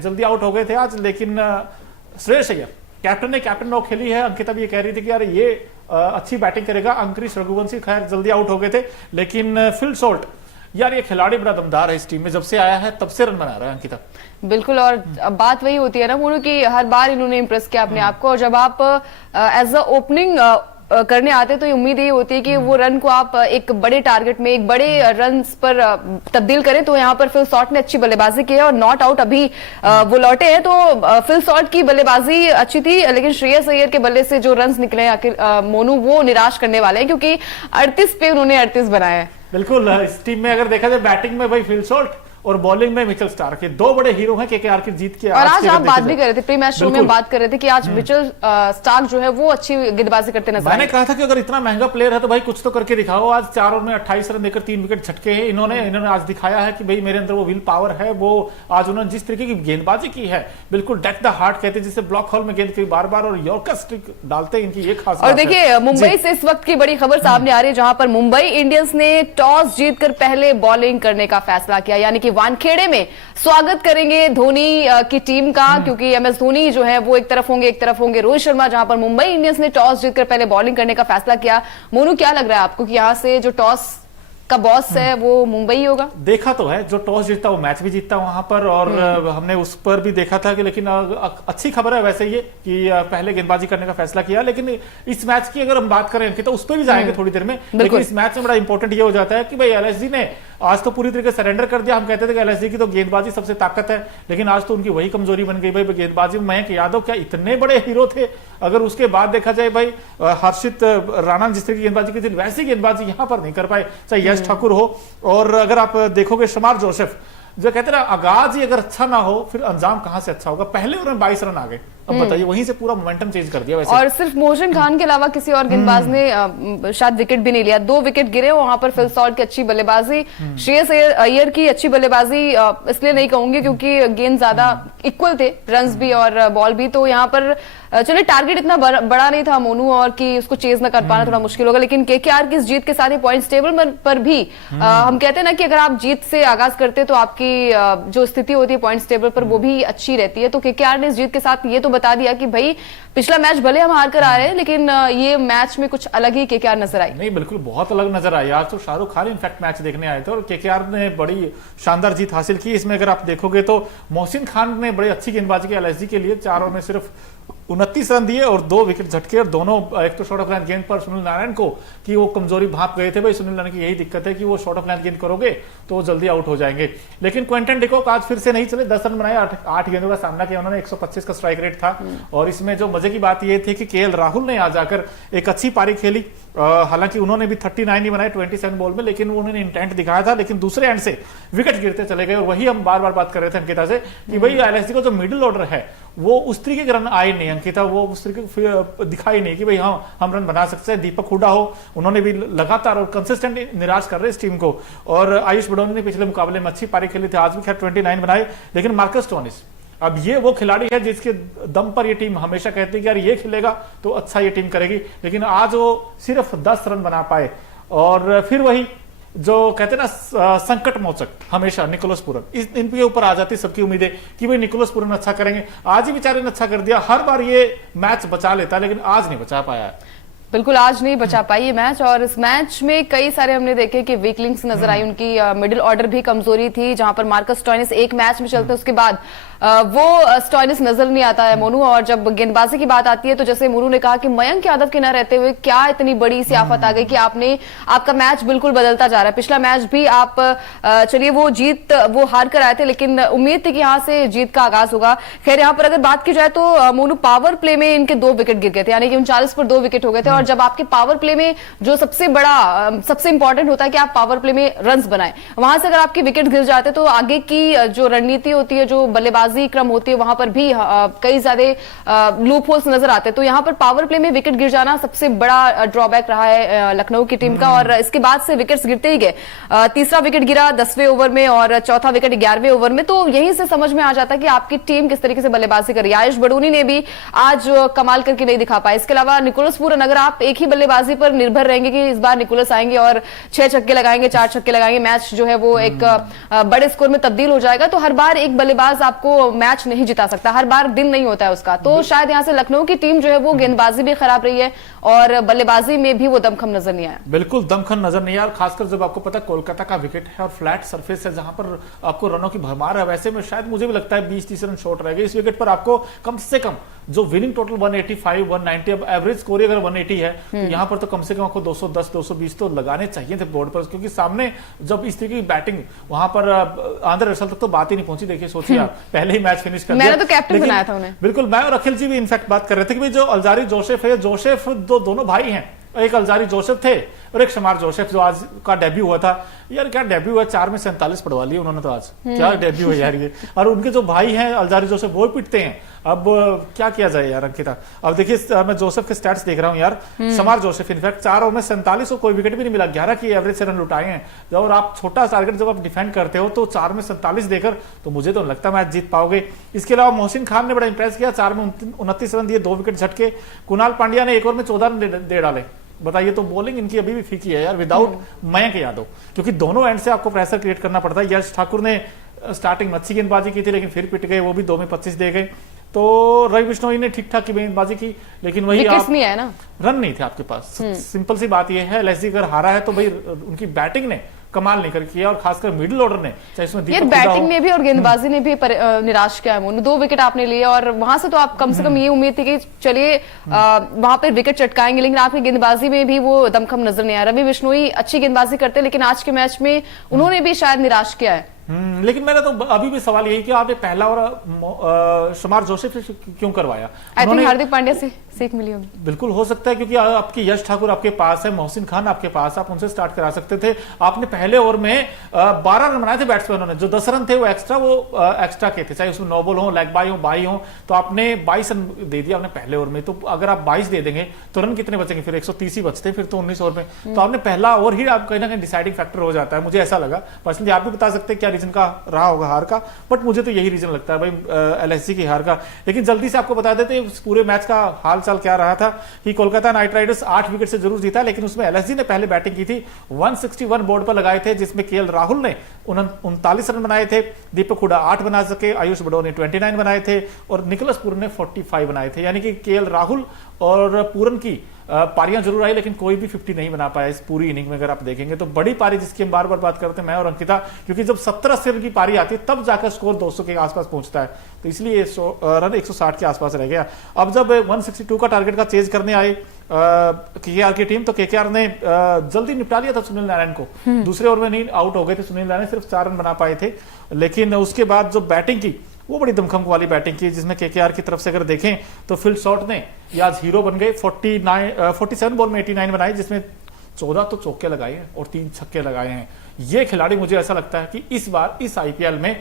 जल्दी आउट हो गए थे आज, लेकिन श्रेयस अय्यर कैप्टन ने खेली है। अंकिता भी ये कह रही थी कि यार ये अच्छी बैटिंग करेगा। अंकुरिश रघुवंशी खैर जल्दी आउट हो गए थे, लेकिन फिल सॉल्ट यार ये खिलाड़ी बड़ा दमदार है इस टीम में, जब से आया है तब से रन बना रहा है अंकिता। बिल्कुल, और बात वही होती है ना मोनू की हर बार इन्होंने इम्प्रेस किया अपने आप को, और जब आप एज अ ओपनिंग करने आते तो उम्मीद ये होती है कि वो रन को आप एक बड़े टारगेट में, एक बड़े रन पर तब्दील करें। तो यहाँ पर फिल सॉल्ट ने अच्छी बल्लेबाजी की है और नॉट आउट अभी वो लौटे हैं। तो फिल सॉल्ट की बल्लेबाजी अच्छी थी, लेकिन श्रेयस अय्यर के बल्ले से जो रन निकले आखिर मोनू वो निराश करने वाले हैं, क्योंकि 38 पे उन्होंने 38 बनाए हैं। बिल्कुल, इस टीम में अगर देखा जाए बैटिंग में भाई फिल सॉल्ट और बॉलिंग में मिचेल स्टार्क के दो बड़े हीरो हैं केकेआर की जीत के। और आज आप बात भी कर रहे थे, प्री मैच शो में बात कर रहे थे कि आज मिचेल स्टार्क जो है वो अच्छी गेंदबाजी करते नजर आए। मैंने कहा था कि अगर इतना महंगा प्लेयर है तो भाई कुछ तो करके दिखाओ। आज 4 ओवर में 28 रन देकर 3 विकेट झटके हैं इन्होंने आज दिखाया है कि भाई मेरे अंदर वो विल पावर है। वो आज उन्होंने जिस तरीके की गेंदबाजी की है, बिल्कुल डेथ द हार्ट कहते हैं जिसे, ब्लॉक हॉल में गेंद की बार बार और यॉर्कर स्टिक डालते इनकी ये खास। और देखिए मुंबई से इस वक्त की बड़ी खबर सामने आ रही है, जहां पर मुंबई इंडियंस ने टॉस जीतकर पहले बॉलिंग करने का फैसला किया, यानी कि वानखेड़े में स्वागत करेंगे धोनी की टीम का, क्योंकि एमएस धोनी जो है वो एक तरफ होंगे रोहित शर्मा, जहां पर मुंबई इंडियंस ने टॉस जीतकर पहले बॉलिंग करने का फैसला किया। मोनू क्या लग रहा है आपको कि यहां से जो टॉस का बॉस है वो मुंबई होगा? देखा तो है, जो टॉस जीतता वो मैच भी जीतता वहां पर, और हमने उस पर भी देखा था कि, लेकिन अच्छी खबर है वैसे ये कि पहले गेंदबाजी करने का फैसला किया। लेकिन इस मैच की अगर हम बात करें तो उस पर भी जाएंगे थोड़ी देर में, लेकिन इस मैच में बड़ा इंपॉर्टेंट ये हो जाता है कि भाई एलएसजी ने आज तो पूरी तरीके से सरेंडर कर दिया। हम कहते थे कि एलएसजी की तो गेंदबाजी सबसे ताकत है, लेकिन आज तो उनकी वही कमजोरी बन गई। भाई गेंदबाजी में मयंक यादव क्या इतने बड़े हीरो थे। अगर उसके बाद देखा जाए भाई हर्षित राणा जिस तरह की गेंदबाजी की थी, वैसी गेंदबाजी यहां पर नहीं कर पाए, चाहे यश ठाकुर हो। और अगर आप देखोगे शमार जोसेफ, जो कहते हैं आगाज ही अगर अच्छा ना हो फिर अंजाम कहां से अच्छा होगा। पहले ओवर में 22 रन आ गए, अब बताइए वहीं से पूरा मोमेंटम चेंज कर दिया वैसे। और सिर्फ मोहसिन खान के अलावा किसी और गेंदबाज ने शायद विकेट भी नहीं लिया। 2 विकेट गिरे वहां पर। फिल सॉल्ट की अच्छी बल्लेबाजी, श्रेयस अय्यर की अच्छी बल्लेबाजी इसलिए नहीं कहूंगी क्योंकि गेंद ज्यादा इक्वल थे, रन्स भी और बॉल भी। तो यहाँ पर चलिए टारगेट इतना बड़ा नहीं था मोनू, और कि उसको चेज न कर पाना थोड़ा मुश्किल होगा। लेकिन केकेआर की इस जीत के साथ ही पॉइंट्स टेबल पर भी हम कहते हैं ना कि अगर आप जीत से आगाज करते तो आपकी जो स्थिति होती है पॉइंट्स टेबल पर वो भी अच्छी रहती है। तो केकेआर ने इस जीत के साथ ये तो बता दिया कि भाई पिछला मैच भले हम हार कर आ रहे हैं, लेकिन ये मैच में कुछ अलग ही केकेआर नजर आई। नहीं, बिल्कुल बहुत अलग नजर आई। आज तो शाहरुख खान इनफैक्ट मैच देखने आए थे और केकेआर ने बड़ी शानदार जीत हासिल की। इसमें अगर आप देखोगे तो मोहसिन खान ने बड़ी अच्छी गेंदबाजी की एलएसजी के लिए। 4 ओवर में सिर्फ 29 रन दिए और 2 विकेट झटके, और दोनों एक तो शॉर्ट ऑफ लाइन गेंद पर सुनील नारायण को कि वो कमजोरी भाप गए थे। भाई सुनील नारायण की यही दिक्कत है कि वो शॉर्ट ऑफ लाइन गेंद करोगे तो वो जल्दी आउट हो जाएंगे। लेकिन क्विंटन डिकॉक आज फिर से नहीं चले, 10 रन बनाए, 8 गेंदों का सामना किया उन्होंने, 125 का स्ट्राइक रेट था। और इसमें जो मजे की बात यह थी कि केएल राहुल ने आज आकर एक अच्छी पारी खेली। हालांकि उन्होंने भी 39 ही बनाए 27 बॉल में, लेकिन उन्होंने इंटेंट दिखाया था, लेकिन दूसरे एंड से विकेट गिरते चले गए। और वही हम बार बार बात कर रहे थे अंकिता से कि भाई एलएसजी का जो मिडिल ऑर्डर है वो उस तरीके के रन आए नहीं अंकिता, वो उस तरीके दिखाई नहीं कि भाई हाँ हम रन बना सकते हैं। दीपक हुडा हो, उन्होंने भी लगातार और कंसिस्टेंट निराश कर रहे इस टीम को। और आयुष बडोनी ने पिछले मुकाबले में अच्छी पारी खेली थी, आज भी खैर 29 बनाए। लेकिन मार्कस स्टोइनिस अब ये वो खिलाड़ी है जिसके दम पर ये टीम हमेशा कहती है कि यार ये खेलेगा तो अच्छा ये टीम करेगी, लेकिन आज वो सिर्फ 10 रन बना पाए। और फिर वही जो कहते हैं ना संकट मोचक हमेशा निकोलस पूरन, इनके ऊपर आ जाती सबकी उम्मीदें कि भाई निकोलस पूरन अच्छा करेंगे। आज ही बेचारे ने अच्छा कर दिया, हर बार ये मैच बचा लेता है, लेकिन आज नहीं बचा पाया। बिल्कुल आज नहीं बचा पाई ये मैच। और इस मैच में कई सारे हमने देखे कि वीक लिंक्स नजर आई, उनकी मिडिल ऑर्डर भी कमजोरी थी, जहां पर मार्कस स्टोइनिस एक मैच में चलते उसके बाद वो स्टोइनिस नजर नहीं आता है मोनू। और जब गेंदबाजी की बात आती है तो जैसे मोनू ने कहा कि मयंक यादव के न रहते हुए क्या इतनी बड़ी सी आफत आ गई कि आपका मैच बिल्कुल बदलता जा रहा है। पिछला मैच भी आप चलिए वो हार कर आए थे, लेकिन उम्मीद थी कि यहाँ से जीत का आगाज होगा। खैर यहाँ पर अगर बात की जाए तो मोनू पावर प्ले में इनके 2 विकेट गिर गए थे, यानी कि 39 पर 2 विकेट हो गए थे। और जब आपके पावर प्ले में जो सबसे इंपॉर्टेंट होता है कि आप पावर प्ले में रन्स बनाएं, वहां से अगर आपके विकेट गिर जाते तो आगे की जो रणनीति होती है, जो बल्लेबाजी क्रम होती है, वहां पर भी कई ज्यादा लूप होल्स नजर आते हैं। तो यहां पर पावर प्ले में विकेट गिर जाना सबसे बड़ा ड्रॉबैक रहा है लखनऊ की टीम का। और इसके बाद से विकेट्स गिरते ही गए। तीसरा विकेट गिरा 10वें ओवर में और चौथा विकेट 11वें ओवर में। तो यहीं से समझ में आ जाता है कि आपकी टीम किस तरीके से बल्लेबाजी कर रही है। आयुष बडोनी ने भी आज कमाल करके नहीं दिखा पाया। इसके अलावा निकोलस पूरन, अगर आप एक ही बल्लेबाजी पर निर्भर रहेंगे कि इस बार निकोलस आएंगे और 6 छक्के लगाएंगे, 4 छक्के लगाएंगे, मैच जो है वो एक बड़े स्कोर में तब्दील हो जाएगा, तो हर बार एक बल्लेबाज आपको वो मैच नहीं जिता सकता, हर बार दिन नहीं होता है उसका। तो शायद यहाँ से लखनऊ की टीम जो है वो गेंदबाजी भी खराब रही है और बल्लेबाजी में भी वो दमखम नजर नहीं आया। बिल्कुल दमखम नजर नहीं आया, और खासकर जब आपको पता है कोलकाता का विकेट है और फ्लैट सरफेस है जहां पर आपको रनों की भरमार है, वैसे में शायद मुझे भी लगता है 20-30 रन शॉर्ट रह गए। इस विकेट पर आपको कम से कम जो विनिंग टोटल 185 190, अब एवरेज स्कोर अगर 180 है तो यहां पर तो कम से कम आपको 210 220 तो लगाने चाहिए थे बोर्ड पर, क्योंकि सामने जब इस तरीके की बैटिंग वहां पर आंध्र रसल तक तो बात ही नहीं पहुंची। देखिए सोचिए आप, पहले ही मैच फिनिश कर दिया। मैंने तो कैप्टन बनाया था उन्हें। बिल्कुल, मैं और अखिल जी भी इनफैक्ट बात कर रहे थे कि भाई जो अल्जारी जोसेफ है, जोसेफ दोनों भाई हैं, एक अल्जारी जोसेफ थे और एक शमार जोसेफ जो आज का डेब्यू हुआ था। यार क्या डेब्यू हुआ, 4 में 47 पढ़वा लिए उन्होंने तो आज, क्या डेब्यू है यार ये। और उनके जो भाई हैं अल्जारी जोसेफ वो पिटते हैं। अब क्या किया जाए यार अंकिता। अब देखिए मैं जोसेफ के स्टैट्स देख रहा हूं यार, शमार जोसेफ इनफैक्ट 4 ओवर में 47 को कोई विकेट भी नहीं मिला, 11 की एवरेज से रन लुटाए हैं। और आप छोटा टारगेट जब आप डिफेंड करते हो तो 4 में 47 देकर तो मुझे तो लगता है मैच जीत पाओगे। इसके अलावा मोहसिन खान ने बड़ा इंप्रेस किया, 4 में 29 रन दिए, 2 विकेट झटके। कुणाल पांड्या ने 1 ओवर में 14 रन दे डाले। बताइए, तो बॉलिंग इनकी अभी भी फीकी है यार, विदाउट मयंक यादव, क्योंकि दोनों एंड से आपको प्रेशर क्रिएट करना पड़ता है। यश ठाकुर ने स्टार्टिंग में अच्छी गेंदबाजी की थी लेकिन फिर पिट गए, वो भी 2 में 25 दे गए। तो रवि बिश्नोई ने ठीक ठाक की गेंदबाजी की, लेकिन वही आप नहीं है ना, रन नहीं थे आपके पास। सिंपल सी बात यह है, एलएसजी अगर हारा है तो भाई उनकी बैटिंग ने कमाल नहीं कर किया, और खासकर मिडिल ऑर्डर ने, चाहे इसमें यार बैटिंग ने भी और गेंदबाजी ने भी निराश किया है। मोनू 2 विकेट आपने लिए और वहां से तो आप कम से कम ये उम्मीद थी कि चलिए वहां पर विकेट चटकाएंगे, लेकिन आपकी गेंदबाजी में भी वो दमखम नजर नहीं आया। रवि बिश्नोई अच्छी गेंदबाजी करते, लेकिन आज के मैच में उन्होंने भी शायद निराश किया है। लेकिन मेरा तो अभी भी सवाल यही कि आप पहला और शमार जोसेफ से क्यों करवाया? आई थिंक हार्दिक पांड्या से सीख मिली होगी। बिल्कुल हो सकता है, क्योंकि आपके यश ठाकुर आपके पास है, मोहसिन खान आपके पास, आप उनसे स्टार्ट करा सकते थे। आपने पहले ओवर में 12 रन बनाए थे बैट्समैनों ने, जो 10 रन थे वो एक्स्ट्रा के थे, चाहे उसमें नो बॉल हो, लेग बाई हो, बाई हो, तो आपने 22 रन दे दिया आपने पहले ओवर में। तो अगर आप 22 दे देंगे तो रन कितने बचेंगे? फिर 130 ही बचते, फिर तो 19 ओवर में। तो आपने पहला ओवर ही आप कहीं ना कहीं डिसाइडिंग फैक्टर हो जाता है, मुझे ऐसा लगा पर्सनली। आप भी बता सकते हैं क्या रीजन का रहा होगा हार का, बट मुझे तो यही रीजन लगता है भाई एलएसजी की हार का। लेकिन जल्दी से आपको बता देते हैं पूरे मैच का हाल चाल क्या रहा था कि कोलकाता नाइट राइडर्स 8 विकेट से जरूर जीता, लेकिन उसमें एलएसजी ने पहले बैटिंग की थी, 161 बोर्ड पर लगाए थे, जिसमें केएल राहुल ने 39 रन बनाए थे, दीपक हुडा 8 बना सके, आयुष बडोर ने 29 बनाए थे और निकोलस पूरन ने 45 बनाए थे। यानी कि केएल राहुल और पूरन की पारियां जरूर आई, लेकिन कोई भी 50 नहीं बना पाया इस पूरी इनिंग में। अगर आप देखेंगे तो बड़ी पारी जिसकी हम बार बार बात करते हैं मैं और अंकिता, क्योंकि जब 70-80 रन की पारी आती है तब जाकर स्कोर 200 के आसपास पहुंचता है, तो इसलिए रन 160 के आसपास रह गया। अब जब 162 का टारगेट का चेज करने आए केकेआर की टीम, तो केकेआर ने जल्दी निपटा लिया था सुनील नारायण को। दूसरे ओवर में नहीं आउट हो गए थे सुनील नारायण, सिर्फ 4 रन बना पाए थे। लेकिन उसके बाद जो बैटिंग की वो बड़ी दमखम वाली बैटिंग की, जिसमें केकेआर की तरफ से अगर देखें तो फिल शॉट ने आज हीरो बन गए। 47 बॉल में 89 बनाई, जिसमें 14 तो चौके लगाए हैं और 3 छक्के लगाए हैं। ये खिलाड़ी मुझे ऐसा लगता है कि इस बार इस आईपीएल में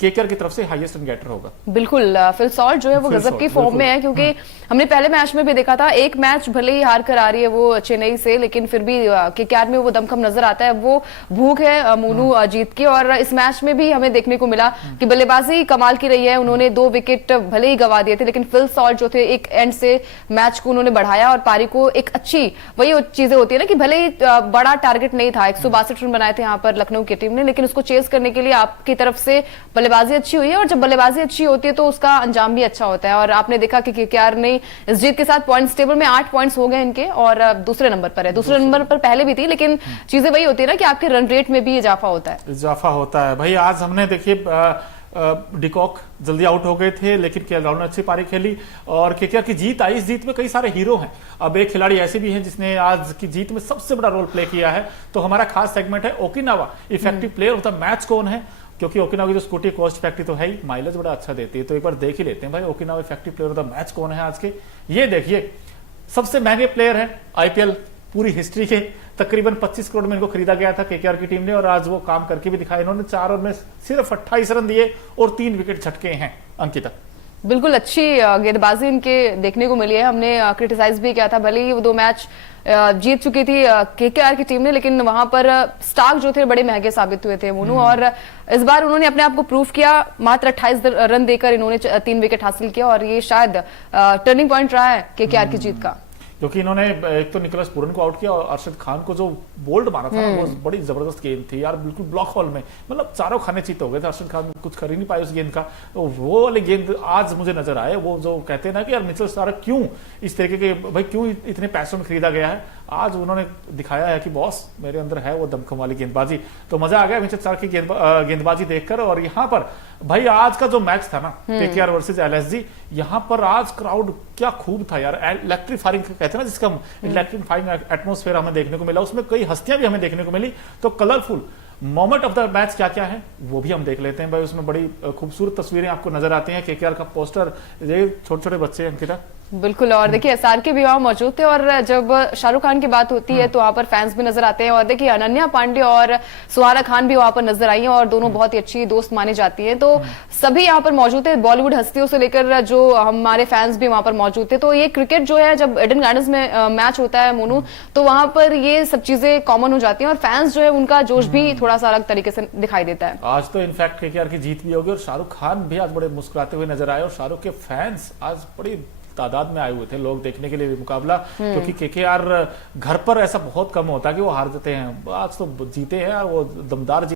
केकेआर की तरफ से हाईएस्ट रन गेटर होगा। बिल्कुल, फिल सॉल्ट जो है वो गजब की फॉर्म में है, क्योंकि हमने पहले मैच में भी देखा था, एक मैच भले ही हार कर आ रही है वो चेन्नई से, लेकिन फिर भी केकेआर में वो दमखम नजर आता है, वो भूख है मोनू जीत की। और इस मैच में भी हमें देखने को मिला कि बल्लेबाजी कमाल की रही है। उन्होंने 2 विकेट भले ही गवा दिए थे, लेकिन फिल सॉल्ट जो थे एक एंड से मैच को उन्होंने बढ़ाया और पारी को एक अच्छी, वही चीजें होती है ना कि भले ही बड़ा टारगेट नहीं था, 162 रन बनाए थे यहाँ पर लखनऊ की टीम ने, लेकिन उसको चेस करने के लिए आपकी तरफ से बल्लेबाजी अच्छी हुई है, और जब बल्लेबाजी अच्छी होती है तो उसका अंजाम भी अच्छा होता है। और आपने देखा कि केकेआर ने इस जीत के साथ पॉइंट्स टेबल में 8 पॉइंट्स हो गए इनके, और दूसरे नंबर पर है। दूसरे नंबर पर पहले भी थी, लेकिन चीजें वही होती है ना कि आपके रन रेट में भी इजाफा होता है। इजाफा होता है भाई। आज हमने देखिए डिकॉक जल्दी आउट हो गए थे, लेकिन केएल राहुल ने अच्छी पारी खेली और केकेआर की जीत आई। इस जीत में कई सारे हीरो हैं। अब एक खिलाड़ी ऐसे भी हैं जिसने आज की जीत में सबसे बड़ा रोल प्ले किया है, तो हमारा खास सेगमेंट है Okinawa effective player of the match कौन है, क्योंकि ओकिनावा की जो स्कूटी कॉस्ट फैक्ट्री तो है ही, माइलेज बड़ा अच्छा देती है, तो एक बार देख ही लेते हैं भाई Okinawa effective player of the match कौन है आज के। ये देखिए, सबसे महंगे प्लेयर है आईपीएल पूरी हिस्ट्री के, तकरीबन 25 करोड़ में इनको खरीदा गया था केकेआर की टीम ने, और आज वो काम करके भी दिखाया। इन्होंने 4 ओवर में सिर्फ 28 रन दिए और 3 विकेट झटके हैं। अंकिता, बिल्कुल अच्छी गेंदबाजी इनके देखने को मिली है। हमने क्रिटिसाइज भी किया था, भले ही वो 2 मैच जीत चुकी थी केकेआर की टीम ने, लेकिन वहां पर स्टार्क जो थे बड़े महंगे साबित हुए थे मोनू, और इस बार उन्होंने अपने आप को प्रूव किया। मात्र 28 रन देकर इन्होंने 3 विकेट हासिल किया, और ये शायद टर्निंग पॉइंट रहा है केकेआर की जीत का। क्योंकि इन्होंने एक तो निकोलस पूरन को आउट किया और अरशद खान को जो बोल्ड मारा था ना, वो बड़ी जबरदस्त गेंद थी यार, बिल्कुल ब्लॉक हॉल में, मतलब चारों खाने चित हो गए थे। अरशद खान कुछ कर ही नहीं पाए उस गेंद का। तो वो वाली गेंद आज मुझे नजर आए, वो जो कहते हैं ना कि यार मिचेल स्टार्क क्यों इस तरीके के, भाई क्यों इतने पैसों में खरीदा गया है, आज उन्होंने दिखाया है कि बॉस मेरे अंदर है वो दमखम वाली गेंदबाजी। तो मजा आ गया मिचेल स्टार्क की गेंदबाजी देखकर। और यहाँ पर भाई आज का जो मैच था ना, केकेआर वर्सेस एलएसजी, यहाँ पर आज क्राउड क्या खूब था यार, इलेक्ट्रीफाइंग कहते हैं ना जिसका, इलेक्ट्रीफाइंग एटमॉस्फेयर हमें देखने को मिला, उसमें कई हस्तियां भी हमें देखने को मिली। तो colourful moment of the match क्या क्या है वो भी हम देख लेते हैं भाई। उसमें बड़ी खूबसूरत तस्वीरें आपको नजर आती हैं, केकेआर का पोस्टर, ये छोटे छोटे बच्चे अंकिता। बिल्कुल, और देखिए एसआर के भी वहां मौजूद थे, और जब शाहरुख खान की बात होती है तो वहां पर फैंस भी नजर आते हैं। और देखिए अनन्या पांडे और सुहाना खान भी वहां पर नजर आई हैं, और दोनों बहुत ही अच्छी दोस्त मानी जाती हैं। तो सभी यहाँ पर मौजूद थे, बॉलीवुड हस्तियों से लेकर जो हमारे फैंस भी वहां पर मौजूद थे। तो ये क्रिकेट जो है, जब एडन गार्डन्स में मैच होता है मोनू, तो वहां पर ये सब चीजें कॉमन हो जाती हैं, और फैंस जो है उनका जोश भी थोड़ा सा अलग तरीके से दिखाई देता है। आज तो इनफैक्ट केकेआर की जीत भी होगी, और शाहरुख खान भी आज बड़े मुस्कुराते हुए नजर आए, और शाहरुख के फैंस आज बड़ी तादाद में आए हुए थे लोग देखने के लिए भी मुकाबला। क्योंकि केकेआर घर पर ऐसा बहुत कम होता है कि वो हार जाते हैं, आज तो जीते हैं और वो दमदार